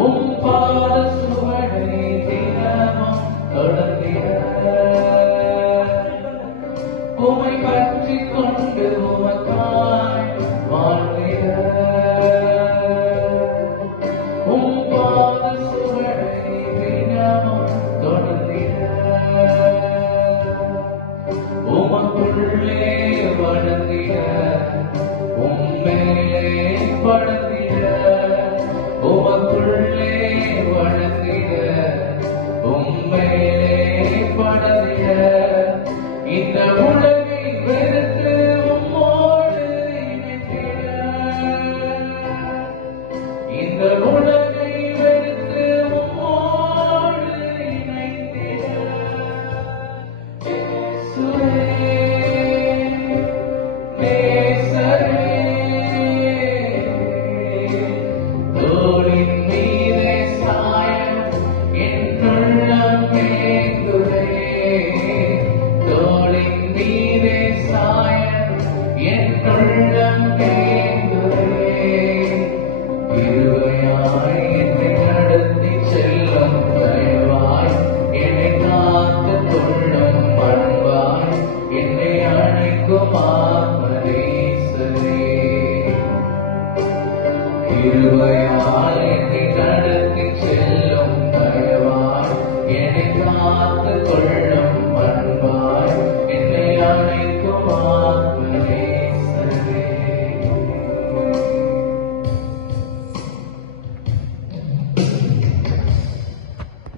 உம் பாத சுவடை தினமும் தொடர்ந்திட உம்மை பற்றிக் கொண்டு உமக்காய் வாழ்ந்திட உம் பாத சுவடை தினமும் தொடர்ந்திட உமக்குள்ளே வளர்ந்திட உம்மேலே வளர்ந்திட உமக்குள்ளே வளர்ந்திட உம்மேலே வளர்ந்திட இந்த உலகை வெறுத்து உம்மோடு இணைத்திட இந்த உலகை வெறுத்து உம்மோடு இணைத்திட இயேசுவே நேசரே தோளின் மீதே சாய என்னுள்ளம் ஏங்குதே தோளின் மீதே சாய என்னுள்ளம் ஏங்குதே இருவையாய் என்னை நடத்தி செல்லும் தயவாய் என்னை காத்து கொள்ளும் பண்பாய் என்னை அழைக்கும் ஆத்மநேசரே கிருபையால்